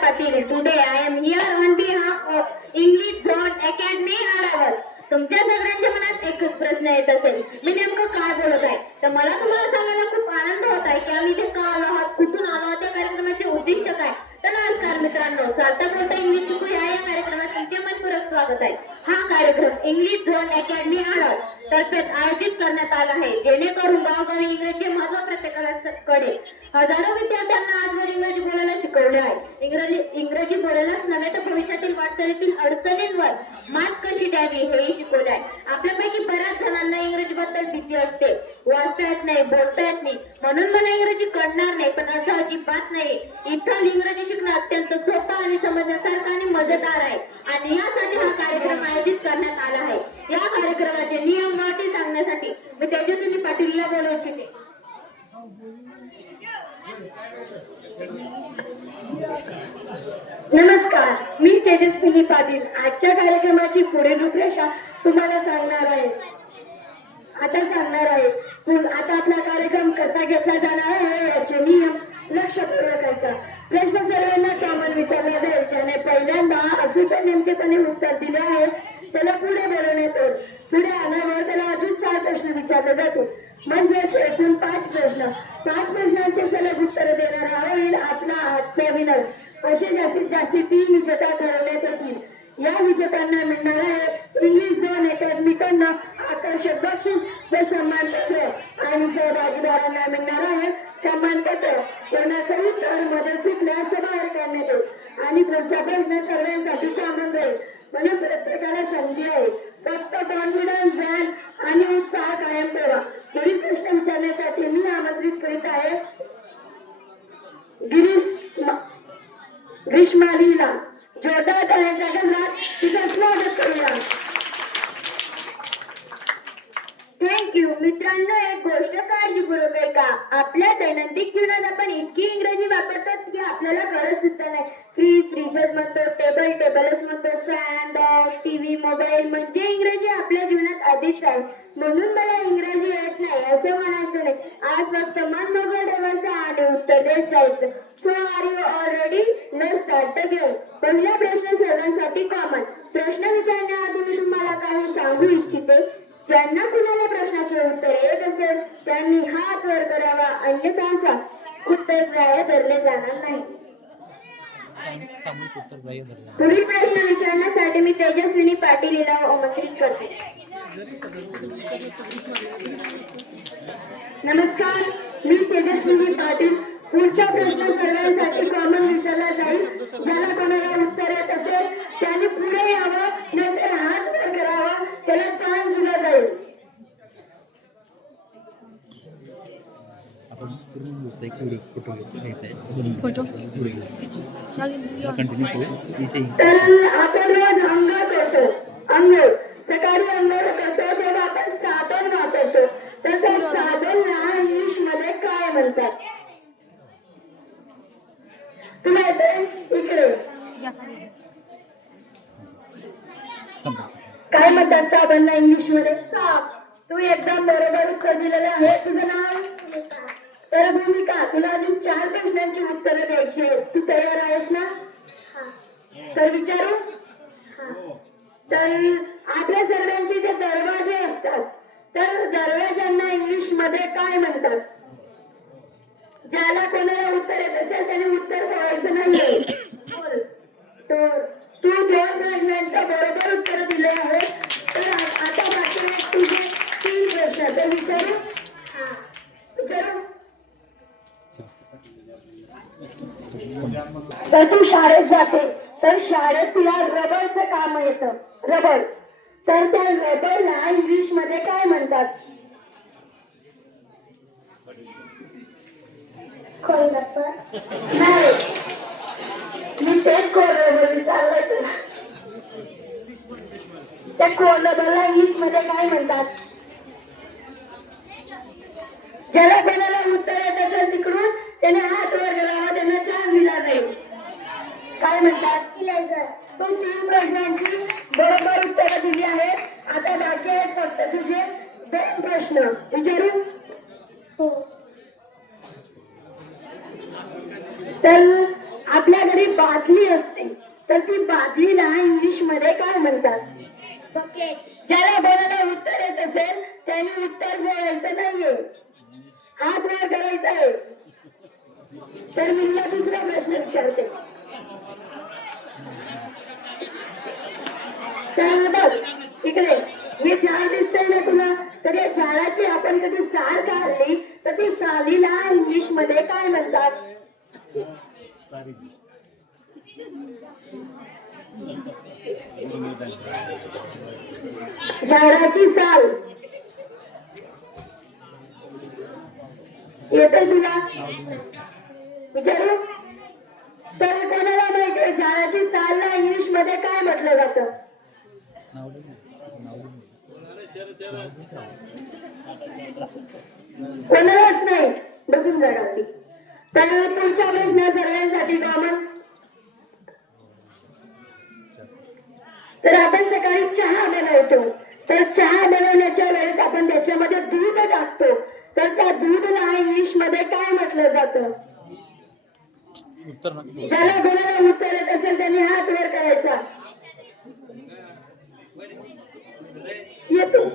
Patil. Today I am here on behalf of English Zone Academy Araval. तुमच्या सगळ्यांच्या मनात एकच प्रश्न येत असेल, मी नेमकं काय बोलत आहे. तर मला तुम्हाला सांगायला खूप आनंद होत आहे की आम्ही इथे का आलो आहोत, कुठून आलो आहोत, त्या कार्यक्रमाचे उद्दिष्ट काय. तर नमस्कार मित्रांनो, चालता बोलता इंग्लिश शिकूया या कार्यक्रमात तुमचे मनपूर्वक स्वागत आहे. हा कार्यक्रम इंग्लिश झोन अकॅडमी आराव तर्फेच आयोजित करण्यात आला आहे, जेणेकरून गावोगावी इंग्रजी महत्त्व प्रत्येकाला कळेल. हजारो विद्यार्थ्यांना आजवर इंग्रजी बोलायला शिकवले आहे. इंग्रजी बोलायलाच नव्हे तर भविष्यातील वाटचालीतील अडचणींवर मात कशी द्यावी हेही शिकवले आहे. आपल्यापैकी बऱ्याच जणांना इंग्रजी बद्दल भीती असते, वाचता येत नाही, बोलता येत नाही, म्हणून मला इंग्रजी कळणार नाही. पण असं अजिबात नाही. इथं इंग्रजी शिकणं अत्यंत सोपं आणि समजण्यासारखं आणि मजेदार आहे, आणि यासाठी हा कार्यक्रम आयोजित करण्यात आला आहे. या कार्यक्रमाचे नियम अटी सांगण्यासाठी मी तेजस्विनी पाटीलला बोलवू इच्छिते. नमस्कार, मी तेजस्विनी पाटील आजच्या कार्यक्रमाची पुढील रूपरेषा तुम्हाला सांगणार आहे. आता आपला कार्यक्रम कसा घेतला जाणार आहे याचे नियम लक्षपूर्वक ऐका. प्रश्न सर्वांना कॉमन विचारला जाईल. ज्याने पहिल्यांदा अचूक नेमकेपणे उत्तर दिले आहे त्याला पुढे बोलवण्यात येईल. पुढे आल्यावर त्याला अजून 4 प्रश्न विचारले जातील, म्हणजेच एकूण 5 प्रश्न. 5 प्रश्नांचे सलग उत्तर देणारा होईल आपला आजचा विनर. असे जास्तीत जास्त 3 विजेता ठरवण्यात येतील. या विजेत्यांना मिळणार आहे इंग्लिश झोन अकॅडमीकडनं आकर्षक बक्षीस व सन्मानपत्र, आणि सहभागीदारांना मिळणार आहे सन्मानपत्र. कोणाचं उत्तर मदत सुचल्यास ते बाहेर काढण्यात येईल, आणि पुढचा प्रश्न सर्वांसाठी कॉमन राहील, म्हणून प्रत्येकाला संधी आहे. फक्त कॉन्फिडन्स, ज्ञान आणि उत्साह कायम ठेवा. पुढील प्रश्न विचारण्यासाठी मी आमंत्रित करीत आहे ग्रीष्मालीला. जोरदार टाळ्यांच्या गजरात तिचं स्वागत करूया. थँक्यू. मित्रांनो, एक गोष्ट काळजीपूर्वक ऐका. आपल्या दैनंदिन जीवनात आपण इतकी इंग्रजी वापरतात की आपल्याला कळत सुद्धा नाही. फ्रीज फ्रीजच म्हणतो, टेबल टेबलच म्हणतो, फॅन डॉग टीव्ही मोबाईल, म्हणजे इंग्रजी आपल्या जीवनात आधीच आहे. म्हणून मला इंग्रजी येत नाही असं म्हणायचं नाही. आज फक्त मन मोकळं ठेवायचं आणि उत्तर देत जायचं. So are you all ready? Let's start the game. पहिला प्रश्न सर्वांसाठी कॉमन. प्रश्न विचारण्याआधी मी तुम्हाला काही सांगू इच्छिते. ज्यांना कुणाला प्रश्नाचे उत्तर येत असेल त्यांनी हात वर करावा, अन्यथा उत्तर ग्राह्य धरले जाणार नाही. पुढील प्रश्न विचारण्यासाठी मी तेजस्विनी पाटील हिला आमंत्रित करते. नमस्कार, मी तेजस्विनी पाटील. पुढचा प्रश्न सर्वांसाठी कॉमन विचारला जाईल. ज्याला कोणाला उत्तर येत असेल त्याने पुढे यावं, नंतर हात वर करावा, त्याला चान्स दिला जाईल. तर आपण रोज अंघोळ करतो. सकाळी अंघोळ करतो तेव्हा आपण साबण वापरतो. तर त्या साबणला इंग्लिश मध्ये काय म्हणतात? तुला येते? इकडे काय म्हणतात साबणला इंग्लिश मध्ये? साप. तू एकदम बरोबर उत्तर दिलेलं आहे. तुझं नाव? तर भूमिका, तुला अजून 4 प्रश्नांची उत्तरं द्यायची आहेत. तू तयार आहेस ना? तर विचारू? तर आपल्या सर्वांचे जे दरवाजे असतात, तर दरवाजांना इंग्लिश मध्ये काय म्हणतात? ज्याला कोणाला उत्तर येत असेल त्याने उत्तर कळायचं नाही. तर तू 2 प्रश्नांच्या बरोबर उत्तर दिले आहे. तर आता बाकी तुझे 3 प्रश्न. तर विचारू? तर तू शाळेत जाते, तर शाळेत तुला रबरचं काम येतं, रबर. तर त्या रबरला इंग्लिश मध्ये काय म्हणतात? नाही, मी तेच कोल रबर विचारलंय तुला. त्या कोल रबरला इंग्लिश मध्ये काय म्हणतात? ज्याला कोणाला उत्तर येत असेल तिकडून त्याने हात वर करावा, त्यांना चान्स दिला जाईल. काय म्हणतात? तू 3 प्रश्नांची बरोबर उत्तर दिली आहेत. आता बाकी आहेत फक्त तुझे 2 प्रश्न. विचारू? हो. तर आपल्या घरी बादली असते तर ती बादलीला इंग्लिश मध्ये काय म्हणतात? बकेट. ज्याला कोणाला उत्तर येत असेल त्याने उत्तर बोलायचं नाहीये, हात वर करायचा आहे. तर मी तुला दुसरा प्रश्न विचारते. तर बघ इकडे हे झाड दिसतंय ना तुला, तर या झाडाची आपण कधी साल काढली तर ती सालीला इंग्लिश मध्ये काय म्हणतात? झाडाची साल येते तुला? विचारू? तर कोणाला माहिती झाडाची सालला इंग्लिश मध्ये काय म्हटलं जातं? कोणालाच नाही. बसून जा खाली. तर पुढचा प्रश्न सर्वांसाठी कॉमन. तर आपण सकाळी चहा बनवतो, तर चहा बनवण्याच्या वेळेस आपण त्याच्यामध्ये दूध टाकतो, तर त्या दूधला इंग्लिश मध्ये काय म्हटलं जातं? ज्याला कोणाला उत्तर येत असेल त्यांनी हात वर करायचा. येतो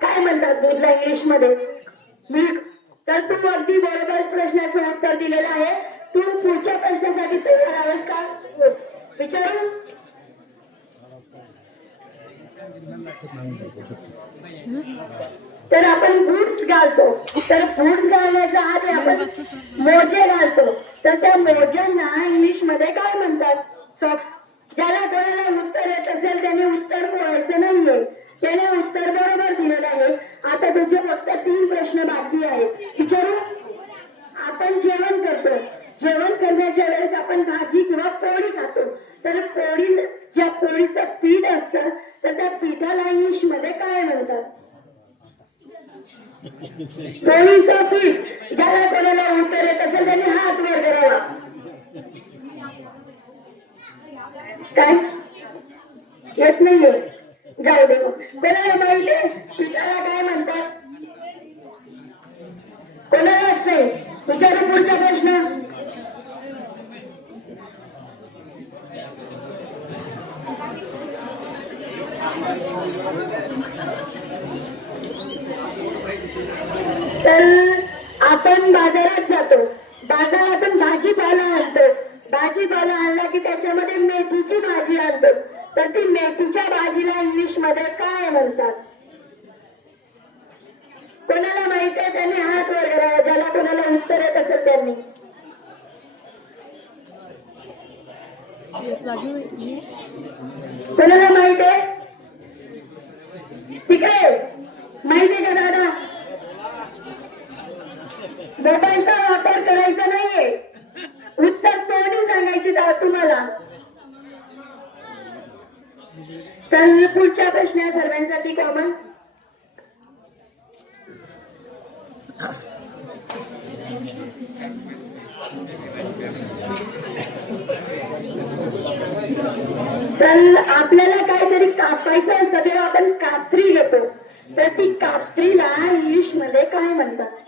काय म्हणतात दूधला इंग्लिश मध्ये? मिल्क. तर तू अगदी बरोबर प्रश्नाचं उत्तर दिलेलं आहे. तू पुढच्या प्रश्नासाठी तयार आहेस का? विचारू? तर आपण बूट्स घालतो, तर बूट्स घालण्याच्या आधी आपण मोजे घालतो, तर त्या मोज्यांना इंग्लिश मध्ये काय म्हणतात? सॉक्स. ज्याला कोणाला उत्तर येत असेल त्याने उत्तर बोलायचं नाहीये, त्याने उत्तर बरोबर दिलेलं आहे. आता तुझे फक्त 3 प्रश्न बाकी आहेत. विचारू? आपण जेवण करतो, जेवण करण्याच्या वेळेस आपण भाजी किंवा पोळी खातो, तर पोळी ज्या पोळीचं पीठ असतं तर त्या पीठाला इंग्लिश मध्ये काय म्हणतात? पोळीचं पीठ. ज्याला कोणाला उत्तर येत असेल त्याने हात वर करावा. काय येत नाहीये? जाऊ दे. कोणाला माहितीये पिठाला काय म्हणतात? कोणालाच नाही. विचारू पुढचा प्रश्न. तर आपण बाजारात जातो, बाजारातून भाजीपाला आणतो, भाजीपाला आणला की त्याच्यामध्ये मेथीची भाजी आणतो, तर ती मेथीच्या भाजीला इंग्लिश मध्ये काय म्हणतात? कोणाला माहित आहे त्याने हात वर करावा. ज्याला कोणाला उत्तर येत असेल त्यांनी. कोणाला माहित आहे? तिकडे माहित आहे का दादा? मोबाईलचा वापर करायचा नाहीये, उत्तर तोंडी सांगायची तुम्हाला. तर पुढचा प्रश्न सर्वांसाठी कॉमन. तर आपल्याला काहीतरी कापायचं असतं तेव्हा आपण कात्री घेतो, तर ती कात्रीला इंग्लिश मध्ये काय म्हणतात?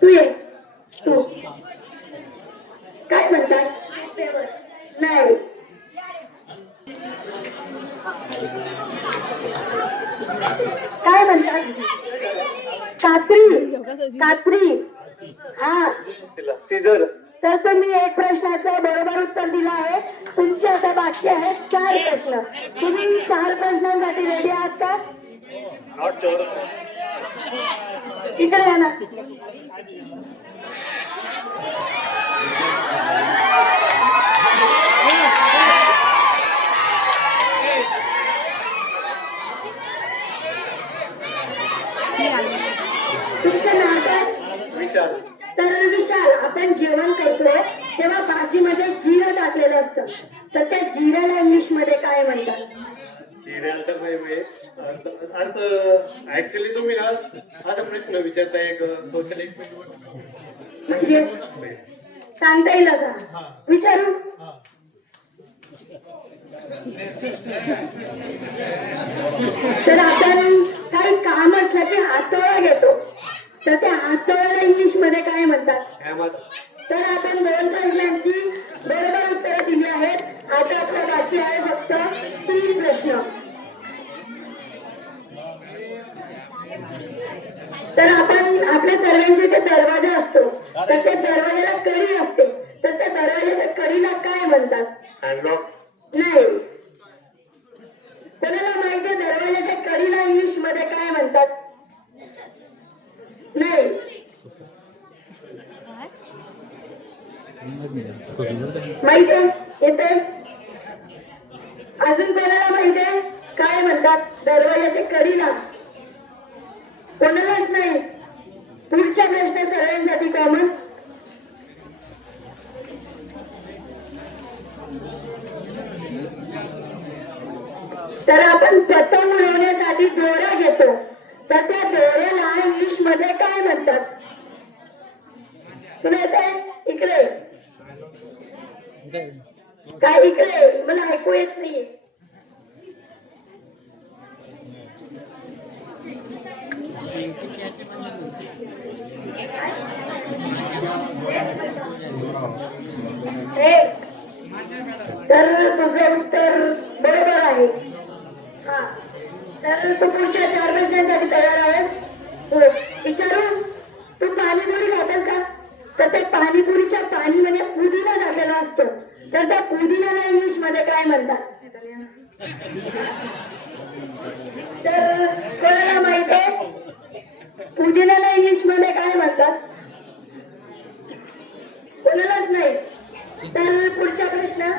तू ये. तू काय म्हणतात? नाही. काय म्हणतात? कात्री. कात्री. हा. सीझर. तर तुम्ही एक प्रश्नाचं बरोबर उत्तर दिलं आहे. तुमचे आता बाकी आहेत 4 प्रश्न. तुम्ही 4 प्रश्नांसाठी रेडी आहात का? इकडे या ना. तुमचं नाव काय? विशाल. तर विशाल, आपण जेवण करतोय तेव्हा भाजीमध्ये जिरं टाकलेलं असतं, तर त्या जिऱ्याला इंग्लिश मध्ये काय म्हणतात? जिऱ्याला तर नाही असं ऍक्च्युली तुम्ही ना आता प्रश्न विचारताय सोशल एक्सपेरिमेंट म्हणजे सांगता येईल का? विचारू? तर आपण काही काम असलं की हातोळा घेतो, तर त्या हातोड्याला इंग्लिश मध्ये काय म्हणतात? काय म्हणतात? तर आपण 2 प्रश्नांची बरोबर उत्तरं दिली आहेत. आता आपला बाकी आहे फक्त 3 प्रश्न. तर आपण आपल्या सर्वांचे जे दरवाजा असतो तर त्या दरवाजाला कडी असते, तर त्या दरवाजाच्या कडीला काय म्हणतात? हँडलॉक. नाही. कोणाला माहिती आहे दरवाजाच्या कडीला इंग्लिश मध्ये काय म्हणतात? नाही. माहित आहे? येते अजून कोणाला माहित आहे काय म्हणतात दरवाजाच्या कडीला? कोणालाच नाही. पुढचा प्रश्न सर्वांसाठी कॉमन. तर आपण पतंग उडवण्यासाठी दोरा घेतो, तर त्या दोऱ्याला इंग्लिश मध्ये काय म्हणतात? तुला येत आहे? इकडे काय? इकडे मला ऐकू येत नाहीये. तर तुझं उत्तर बरोबर आहे. हा, तर तू पुढच्या 4 प्रश्नांसाठी तयार आहेस? हो. विचारू, तू पाणीपुरी खातेस का? तर त्या पाणीपुरीच्या पाणीमध्ये पुदिना टाकलेला असतो, तर त्या पुदिन्याला इंग्लिश मध्ये काय म्हणतात? तर कोणाला माहित आहे पुदिन्याला इंग्लिश मध्ये काय म्हणतात? कोणालाच नाही. तर पुढचा प्रश्न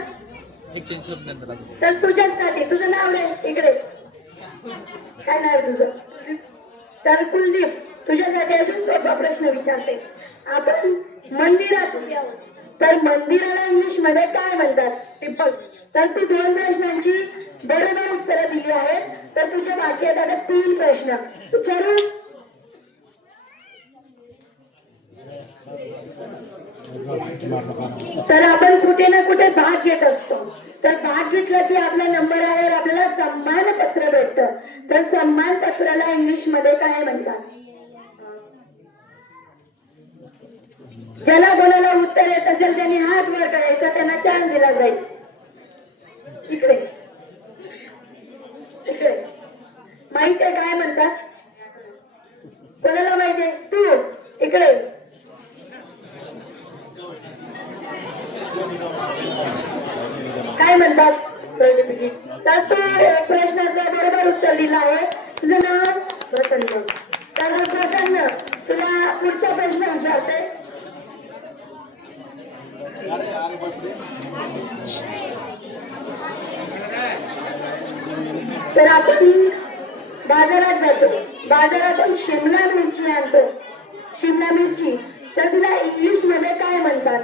तर तुझ्यासाठी. तुझं नाव नाही इकडे. काय नाव तुझं? तर कुलदीप, तुझ्यासाठी अजून सोपा प्रश्न विचारते. आपण मंदिरात तर मंदिराला इंग्लिश मध्ये काय म्हणतात? टिपल. तर तू 2 प्रश्नांची बरोबर उत्तरं दिली आहेत. तर तुझ्या बाकी आहेत आता 3 प्रश्न. विचारू. तर आपण कुठे ना कुठे भाग घेत असतो, तर भाग घेतला की आपल्या नंबरावर आपल्याला सन्मान पत्र भेटतं. तर सन्मान पत्राला इंग्लिश मध्ये काय म्हणतात? ज्याला कोणाला उत्तर येत असेल त्यांनी हात वर करायचा, त्यांना चान्स दिला जाईल. इकडे इकडे माहित आहे काय म्हणतात? कोणाला माहिती आहे? तू इकडे. काय म्हणतात? सर्टिफिकेट. तर तू प्रश्नाचं बरोबर उत्तर दिलं आहे. तुझं नाव? प्रसन्न. तर प्रसन्न, तुला पुढचा प्रश्न विचारते. तर आपण बाजारात जातो, बाजारातून शिमला मिरची आणतो, शिमला मिरची. तर तुला इंग्लिश मध्ये काय म्हणतात?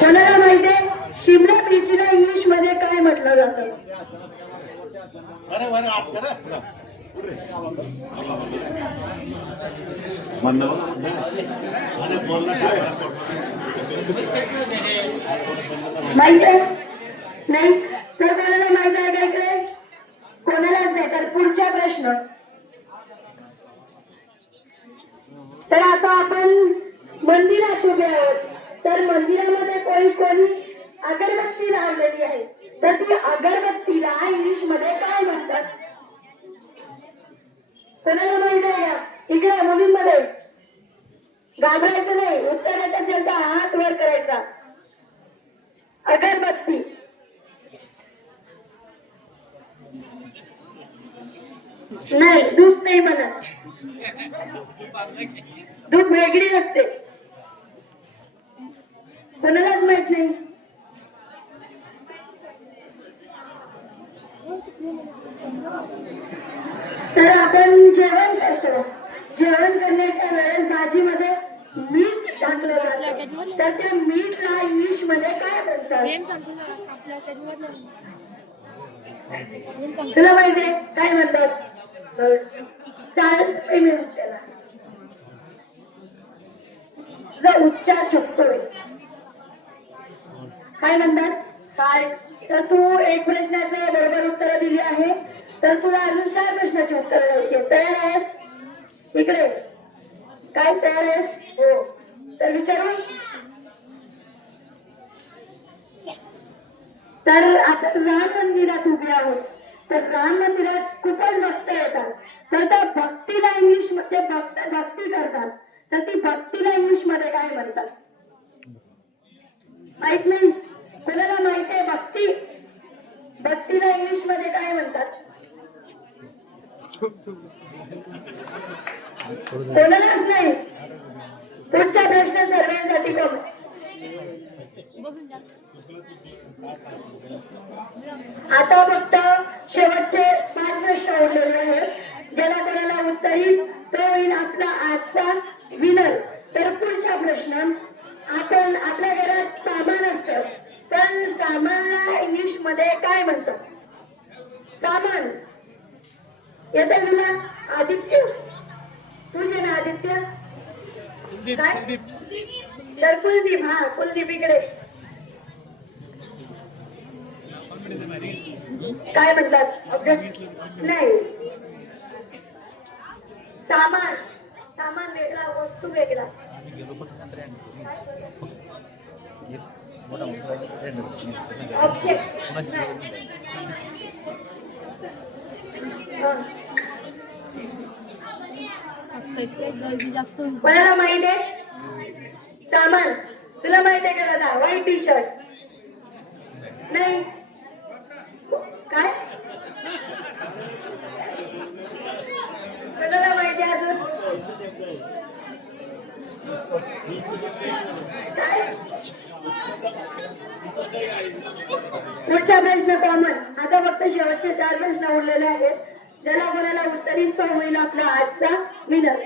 कोणाला माहिती आहे शिमला मिरचीला इंग्लिश मध्ये काय म्हटलं जातं? माहित आहे? नाही. तर कोणाला माहित आहे का इकडे? कोणालाच नाही. तर पुढचा प्रश्न. तर आता आपण मंदिरात उभे आहोत, तर मंदिरामध्ये कोणी अगरबत्ती लावलेली आहे, तर ती अगरबत्तीला इंग्लिश मध्ये काय म्हणतात? कोणाला माहित आहे का? इकडे मुलींमध्ये घाबरायचं नाही. उत्तर येत असेल तर हात वर करायचा. अगरबत्ती. नाही, धूप नाही म्हणत. धूप वेगळी असते. कोणालाच माहित नाही. तर आपण जेवण करतो, जेवण करण्याच्या वेळेस भाजीमध्ये मीठ टाकलं जातं, तर त्या मीठला इंग्लिश मध्ये काय म्हणतात? तुला माहिती आहे काय म्हणतात? साल्ट मिळून त्याला उच्चार चुकतोय. काय म्हणतात? साल्ट. तर तू एक प्रश्नाचे बरोबर उत्तर दिली आहे, तर तुला अजून 4 प्रश्नाची उत्तर द्यायची. तयार आहेस? इकडे काय तयार आहेस? हो. तर विचारू. तर आता राम मंदिरात उभे आहोत. तर राम मंदिरात खूपच भक्त येतात. तर त्या भक्तीला इंग्लिश मध्ये भक्ती करतात. तर ती भक्तीला इंग्लिश मध्ये काय म्हणतात? माहित नाही? कोणाला माहित आहे भक्ती? भक्तीला इंग्लिश मध्ये काय म्हणतात? कोणालाच नाही. पुढचा प्रश्न सर्वांसाठी कमी. आता फक्त शेवटचे 5 प्रश्न उरलेले आहेत. ज्याला कोणाला उत्तर येईल तो होईल आपला आजचा विनर. तर पुढचा प्रश्न, आपण आपल्या घरात सामान असतं, पण सामानला इंग्लिश मध्ये काय म्हणतात? सामान येते तुला? आदित्य, तुझे ना आदित्य? काय? तर कुलदीप. हा, कुलदीप इकडे. काय म्हणतात? नाही. सामान, सामान वेगळा, वस्तू वेगळा. ऑब्जेक्ट. कोणाला माहित आहे सामान? तुला माहित आहे का दादा? White T shirt. नाही. काय? कोणाला माहिती आहे अजून? काय? पुढचा प्रश्न कॉमन. आता फक्त शेवटचे 4 प्रश्न उरलेले आहेत. ज्याला कोणाला उत्तर येईल तो होईल आपला आजचा विनर.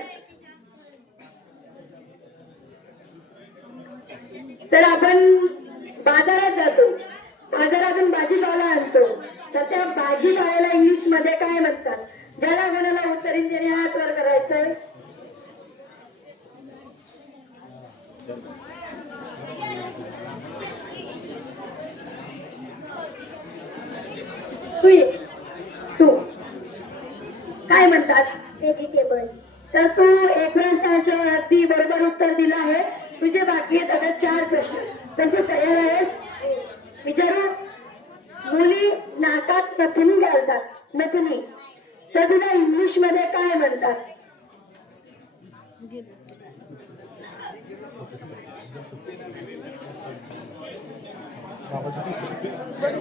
तर आपण बाजारात जातो, बाजारातून भाजीपाला आणतो. तर त्या भाजीपाल्याला इंग्लिश मध्ये काय म्हणतात? ज्याला कोणाला उत्तर येईल त्याने हात वर करायचंय. तू काय म्हणतात? व्हेजिटेबल. तर तू एक प्रश्नाच्या अगदी बरोबर उत्तर दिलं आहे. तुझे बाकी आहेत आता 4 प्रश्न. तर तू तयार आहेस? विचारू. मुली नाकात नथनी घालतात. नथनी. तर तुला इंग्लिश मध्ये काय म्हणतात?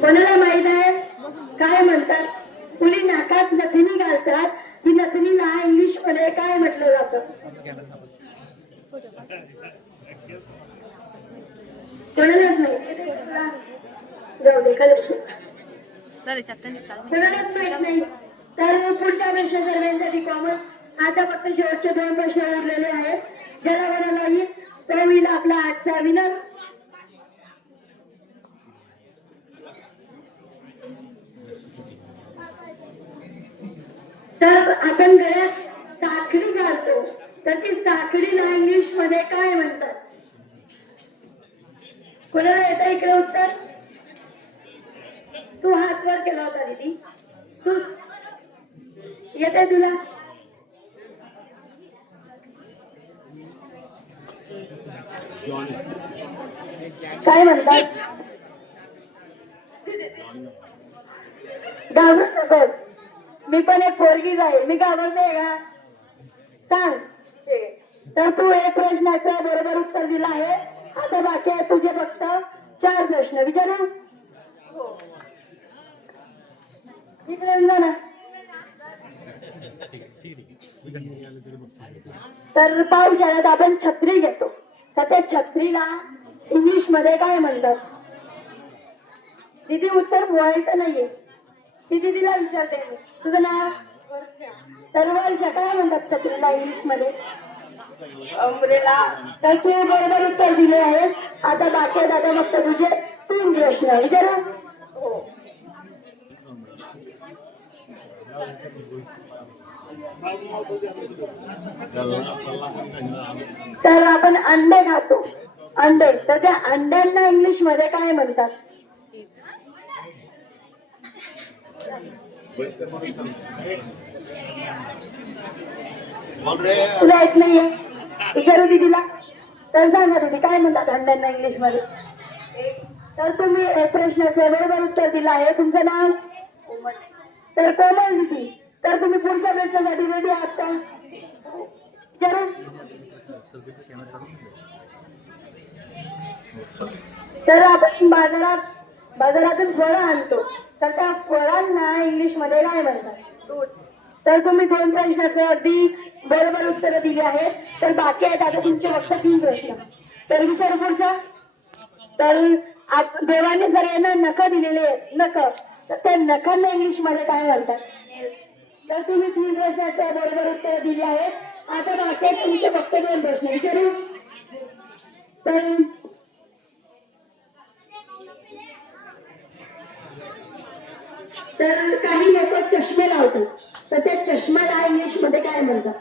कोणाला माहित आहे काय म्हणतात? मुली नाकात नथनी घालतात. ही नथनीला इंग्लिश मध्ये काय म्हटलं जातं? कोणालाच नाही. जाऊ दे, कोणालाच माहित नाही. तर पुढचा प्रश्न सर्वांसाठी कॉमन. आता फक्त शेवटचे 2 प्रश्न उरलेले आहेत. ज्याला कोणाला येईल तो होईल आपला आजचा विनर. तर आपण घरात साखळी घालतो. तर ती साखळीला इंग्लिश मध्ये काय म्हणतात? कोणाला येतं इकडे उत्तर? तू हात वर केला होता दीदी. तूच येते तुला? काय म्हणतात? घाबरू नकोस. मी पण एक पोरगीच आहे. मी घाबरते का? सांग. तर तू एक प्रश्नाचं बरोबर उत्तर दिलं आहे. आता बाकी आहे तुझे फक्त 4 प्रश्न. विचारू. इकडे येऊन जा ना. तर पावसाळ्यात आपण छत्री घेतो. तर त्या छत्रीला इंग्लिश मध्ये काय म्हणतात? दीदी उत्तर बोलायचं नाहीये. ती दीदीला विचारते मी. तुझं नाव? तर वर्षा. काय म्हणतात छत्रीला इंग्लिश मध्ये? अम्ब्रेला. तर तू बरोबर उत्तर दिले आहे. आता बाकी दादा फक्त तुझे 3 प्रश्न. विचारा. हो. तर आपण अंडे खातो. अंडे, तर त्या अंड्यांना इंग्लिश मध्ये काय म्हणतात? तुला येत नाहीये? विचारू दीदीला. तर सांगा दीदी, काय म्हणतात अंड्यांना इंग्लिश मध्ये? तर तुम्ही प्रश्नाचं बरोबर उत्तर दिलं आहे. तुमचं नाव? तर कोमल दीदी, तर तुम्ही पुढच्या प्रश्नासाठी रेडी आहात का? विचारू. तर आपण बाजारातून फळं आणतो, तर त्या फळांना इंग्लिश मध्ये काय म्हणतात? तर तुम्ही 2 प्रश्नाचे अगदी बरोबर उत्तर दिली आहेत. तर बाकी आहेत आता तुमचे फक्त 3 प्रश्न. तर विचार पुढचा. तर देवाने जर यांना नख दिलेले आहेत, नख, तर त्या नखांना इंग्लिश मध्ये काय म्हणतात? तर तुम्ही 3 प्रश्नाचे बरोबर उत्तर दिली आहेत. आता बाकी आहेत तुमचे फक्त 2 प्रश्न. विचारू. तर काही लोक चष्मे लावतात, तर त्या चष्म्याला इंग्लिश मध्ये काय म्हणतात?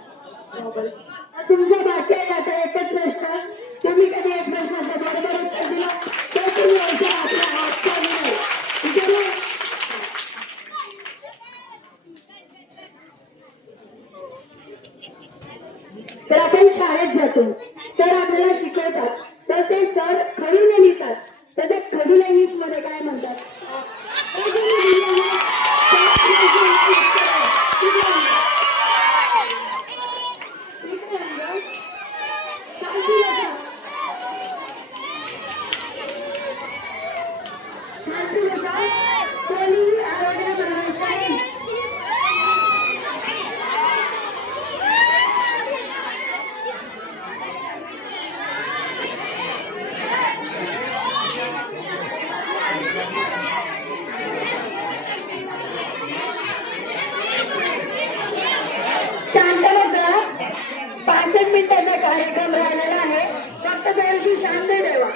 तुमचा बाकी आहे आता एकच प्रश्न. तुम्ही कधी एक प्रश्नाचा बरोबर उत्तर दिला तर तुम्ही आपला हात चालू. तर आपण शाळेत जातो, सर आपल्याला शिकवतात, तर ते सर खडूने लिहितात, तर त्या खडूला इंग्लिश मध्ये काय म्हणतात? शांत बसा. 5 मिनिटाचा कार्यक्रम राहिलेला आहे, फक्त त्या दिवशी शांत ठेवा.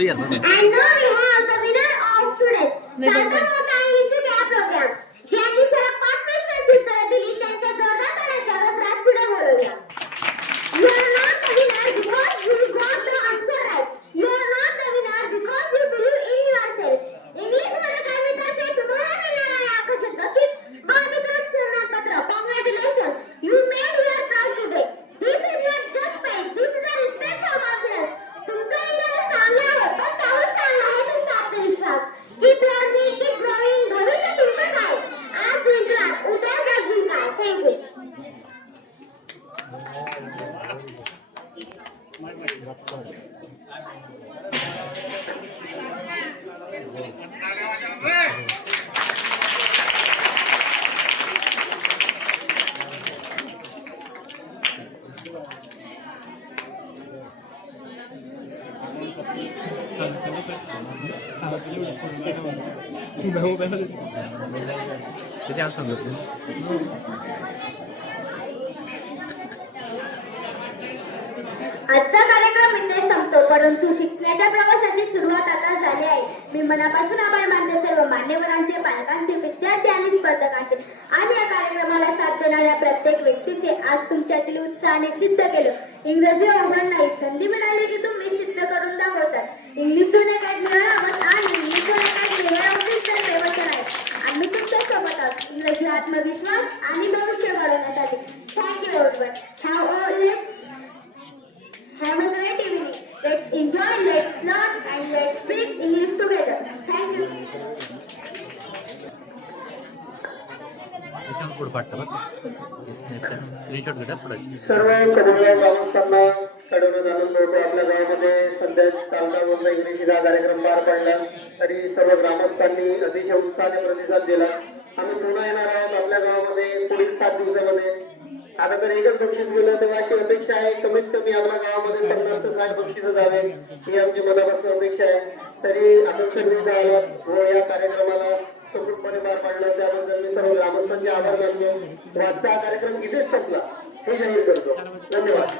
And now we have the winner of today. Sargama English या program. ज्यांनी सलग 5 प्रश्नांची उत्तरे दिली त्यांच्या जोरदार ताळ्यांच्या गजरात पुढे बोलवूया. You are not the winner because you got the answer right. You are not the winner because you believe in yourself. English वर्ग अकॅडमीतर्फे तुम्हाला मिळणार आहे आकर्षक बक्षीस व अधिकृत सन्मानपत्र. Congratulations. You made your proud today. This is not just praise. This is a respect for confidence. तुमचा इंग्रजी चांगला आहे, पण त्याहून चांगला आहे तुमचा आत्मविश्वास. Keep learning, keep growing. भविष्य तुमचंच आहे. आज जिंकणार, उद्या जग जिंकणार. Thank you. किती असं आजचा कार्यक्रम इथे संपतो, परंतु शिकण्याच्या प्रवासाची सुरुवात आता झाली आहे. मी मनापासून आभार मानते सर्व मान्यवरांचे, पालकांचे, विद्यार्थी आणि स्पर्धकांचे आणि या कार्यक्रमाला साथ देणाऱ्या प्रत्येक व्यक्तीचे. आज तुमच्यातील उत्साहाने सिद्ध केलं. इंग्रजी अवघड नाही, संधी मिळाली की तुम्ही सिद्ध करून दाखवतात. इंग्लिश अकॅडमी आणि इंग्लिश अकॅडमी आहे. आम्ही तुमच्या सोबत आहोत इंग्रजी आत्मविश्वास आणि भविष्य घडवण्यासाठी. Thank you everyone. Have a great evening. Let's enjoy, let's learn, and let's speak English together. Thank you. सर्व कडवळ ग्रामस्थांना कडवण्यात आनंद होतो. आपल्या गावामध्ये सध्या चालता बोलता इंग्रजीचा कार्यक्रम पार पडला, तरी सर्व ग्रामस्थांनी अतिशय उत्साहाने प्रतिसाद दिला. आम्ही पुन्हा येणार आहोत आपल्या गावामध्ये पुढील 7 दिवसामध्ये. आता तर एकच बक्षीस गेलं, तेव्हा अशी अपेक्षा आहे कमीत कमी आपल्या गावामध्ये 50 ते 60 बक्षीस जावे ही आमची मनापासून अपेक्षा आहे. तरी अपेक्षा या कार्यक्रमाला सुखरूपपणे पार पाडलं त्याबद्दल मी सर्व ग्रामस्थांचे आभार मानतो. आजचा हा कार्यक्रम इथेच संपला हे जाहीर करतो. धन्यवाद.